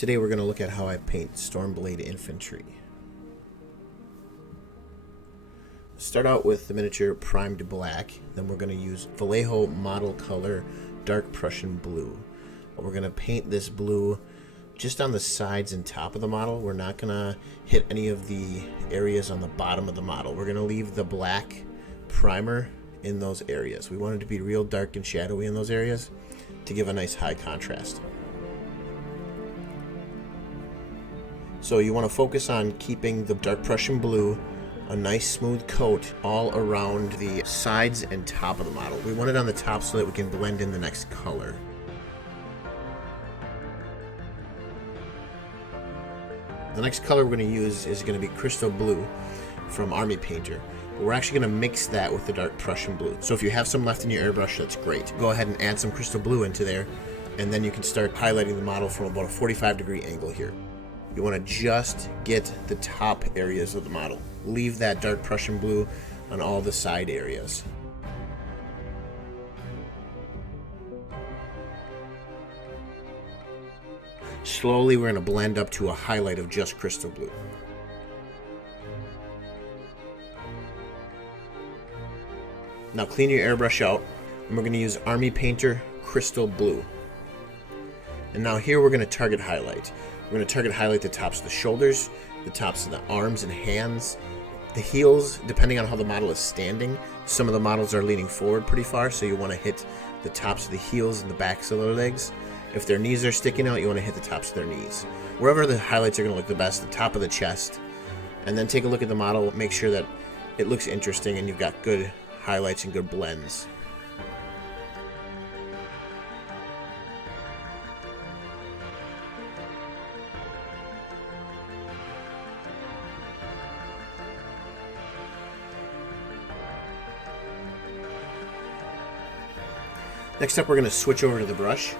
Today we're going to look at how I paint Stormblade Infantry. Start out with the miniature primed black, then we're going to use Vallejo model color dark Prussian blue. We're going to paint this blue just on the sides and top of the model. We're not going to hit any of the areas on the bottom of the model. We're going to leave the black primer in those areas. We want it to be real dark and shadowy in those areas to give a nice high contrast. So you want to focus on keeping the dark Prussian blue a nice smooth coat all around the sides and top of the model. We want it on the top so that we can blend in the next color. The next color we're going to use is going to be crystal blue from Army Painter. We're actually going to mix that with the dark Prussian blue. So if you have some left in your airbrush, that's great. Go ahead and add some crystal blue into there, and then you can start highlighting the model from about a 45-degree angle here. You want to just get the top areas of the model. Leave that dark Prussian blue on all the side areas. Slowly we're going to blend up to a highlight of just crystal blue. Now clean your airbrush out, and we're going to use Army Painter Crystal Blue. And now here we're going to target highlight. We're going to target highlight the tops of the shoulders, the tops of the arms and hands, the heels, depending on how the model is standing. Some of the models are leaning forward pretty far, so you want to hit the tops of the heels and the backs of their legs. If their knees are sticking out, you want to hit the tops of their knees. Wherever the highlights are going to look the best, the top of the chest. And then take a look at the model, make sure that it looks interesting and you've got good highlights and good blends. Next up, we're going to switch over to the brush,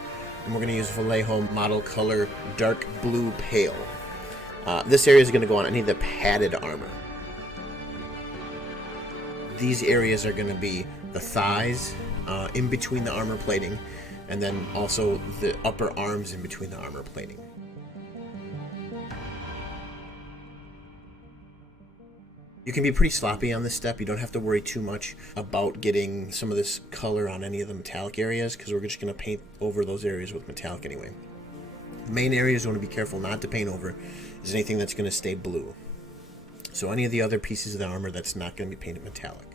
and we're going to use Vallejo model color dark blue pale. This area is going to go on any of the padded armor. These areas are going to be the thighs in between the armor plating, and then also the upper arms in between the armor plating. You can be pretty sloppy on this step. You don't have to worry too much about getting some of this color on any of the metallic areas, because we're just going to paint over those areas with metallic anyway. The main areas you want to be careful not to paint over is anything that's going to stay blue. So any of the other pieces of the armor that's not going to be painted metallic.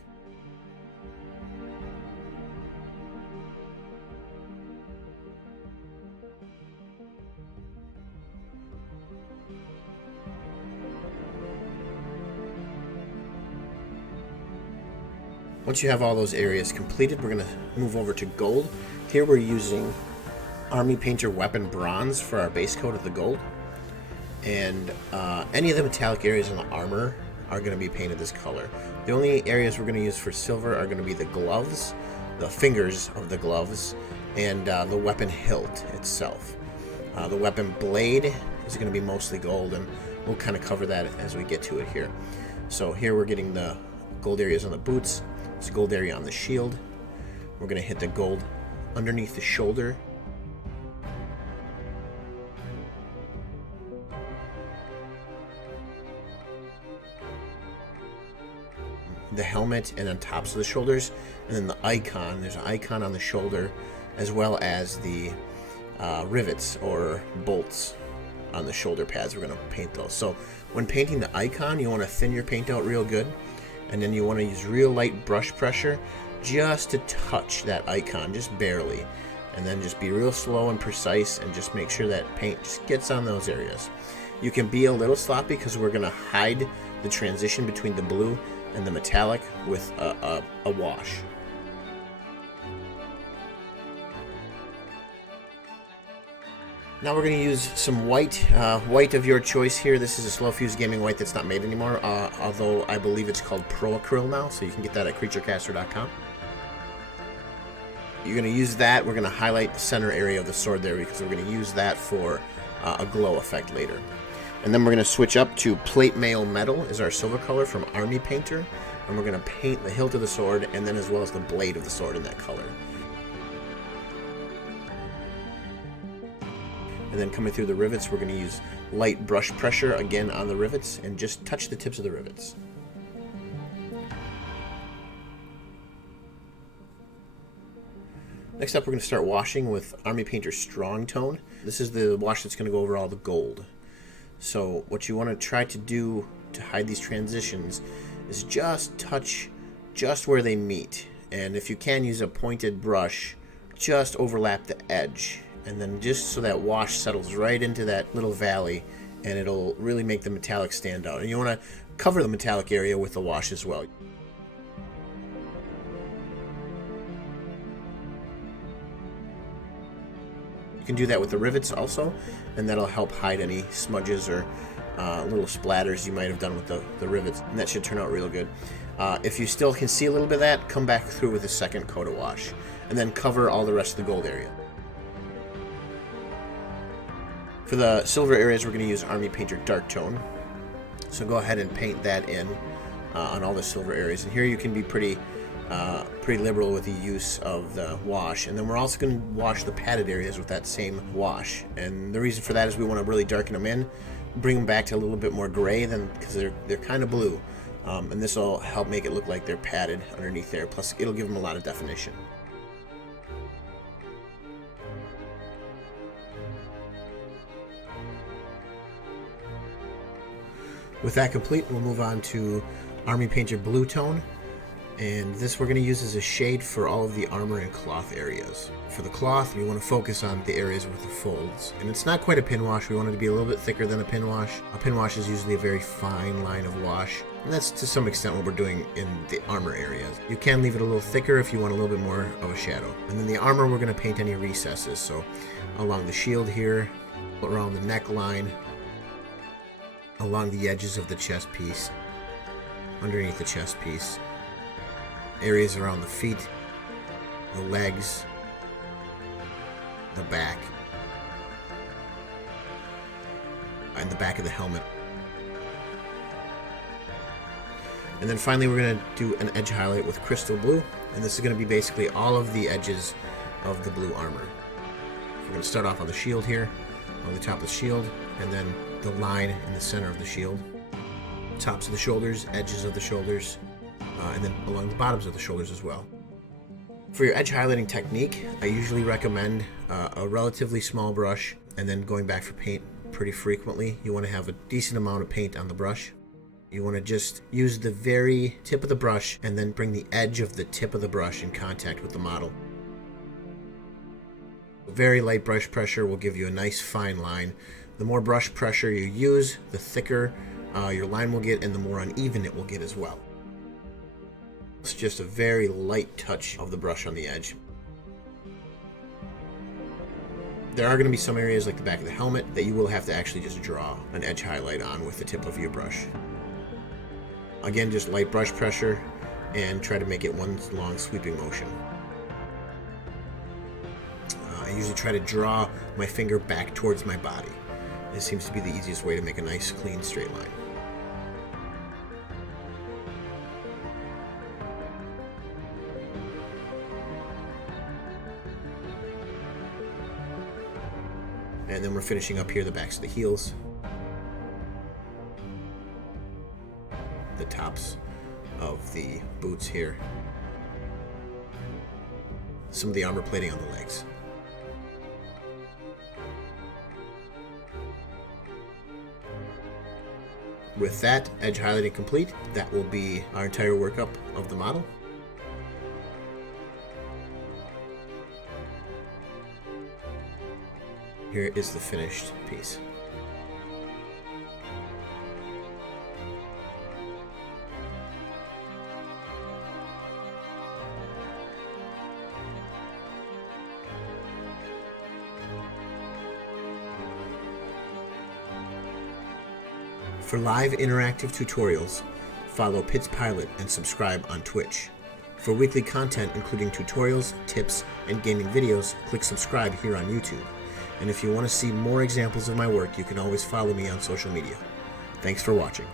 Once you have all those areas completed, we're going to move over to gold. Here we're using Army Painter Weapon Bronze for our base coat of the gold. And any of the metallic areas on the armor are going to be painted this color. The only areas we're going to use for silver are going to be the gloves, the fingers of the gloves, and the weapon hilt itself. The weapon blade is going to be mostly gold, and we'll kind of cover that as we get to it here. So here we're getting the gold areas on the boots. This gold area on the shield. We're going to hit the gold underneath the shoulder. The helmet and on tops of the shoulders. And then the icon. There's an icon on the shoulder, as well as the rivets or bolts on the shoulder pads. We're going to paint those. So when painting the icon, you want to thin your paint out real good. And then you want to use real light brush pressure just to touch that icon, just barely. And then just be real slow and precise and just make sure that paint just gets on those areas. You can be a little sloppy because we're going to hide the transition between the blue and the metallic with a wash. Now we're going to use some white, white of your choice here. This is a slow fuse gaming white that's not made anymore, although I believe it's called Pro Acryl now, so you can get that at creaturecaster.com. You're going to use that. We're going to highlight the center area of the sword there because we're going to use that for a glow effect later. And then we're going to switch up to Plate Mail Metal is our silver color from Army Painter, and we're going to paint the hilt of the sword and then as well as the blade of the sword in that color. And then coming through the rivets, we're going to use light brush pressure again on the rivets and just touch the tips of the rivets. Next up, we're going to start washing with Army Painter Strong Tone. This is the wash that's going to go over all the gold. So what you want to try to do to hide these transitions is just touch just where they meet. And if you can, use a pointed brush, just overlap the edge. And then just so that wash settles right into that little valley, and it'll really make the metallic stand out. And you want to cover the metallic area with the wash as well. You can do that with the rivets also, and that'll help hide any smudges or little splatters you might have done with the rivets, and that should turn out real good. If you still can see a little bit of that, come back through with a second coat of wash, and then cover all the rest of the gold area. For the silver areas, we're going to use Army Painter Dark Tone. So go ahead and paint that in on all the silver areas. And here you can be pretty liberal with the use of the wash. And then we're also going to wash the padded areas with that same wash. And the reason for that is we want to really darken them in, bring them back to a little bit more gray than, because they're kind of blue. And this will help make it look like they're padded underneath there. Plus, it'll give them a lot of definition. With that complete, we'll move on to Army Painter Blue Tone, and this we're going to use as a shade for all of the armor and cloth areas. For the cloth, we want to focus on the areas with the folds, and it's not quite a pin wash. We want it to be a little bit thicker than a pin wash. A pin wash is usually a very fine line of wash, and that's to some extent what we're doing in the armor areas. You can leave it a little thicker if you want a little bit more of a shadow. And then the armor, we're going to paint any recesses, so along the shield here, around the neckline, along the edges of the chest piece, underneath the chest piece, areas around the feet, the legs, the back, and the back of the helmet. And then finally we're going to do an edge highlight with crystal blue, and this is going to be basically all of the edges of the blue armor. We're going to start off on the shield here, on the top of the shield, and then the line in the center of the shield, tops of the shoulders, edges of the shoulders, and then along the bottoms of the shoulders as well. For your edge highlighting technique, I usually recommend a relatively small brush and then going back for paint pretty frequently. You want to have a decent amount of paint on the brush. You want to just use the very tip of the brush and then bring the edge of the tip of the brush in contact with the model. Very light brush pressure will give you a nice fine line. The more brush pressure you use, the thicker your line will get and the more uneven it will get as well. It's just a very light touch of the brush on the edge. There are going to be some areas like the back of the helmet that you will have to actually just draw an edge highlight on with the tip of your brush. Again, just light brush pressure and try to make it one long sweeping motion. I usually try to draw my finger back towards my body. It seems to be the easiest way to make a nice, clean, straight line. And then we're finishing up here the backs of the heels, the tops of the boots here, some of the armor plating on the legs. With that edge highlighting complete, that will be our entire workup of the model. Here is the finished piece. For live interactive tutorials, follow PittsPilot and subscribe on Twitch. For weekly content including tutorials, tips, and gaming videos, click subscribe here on YouTube. And if you want to see more examples of my work, you can always follow me on social media. Thanks for watching.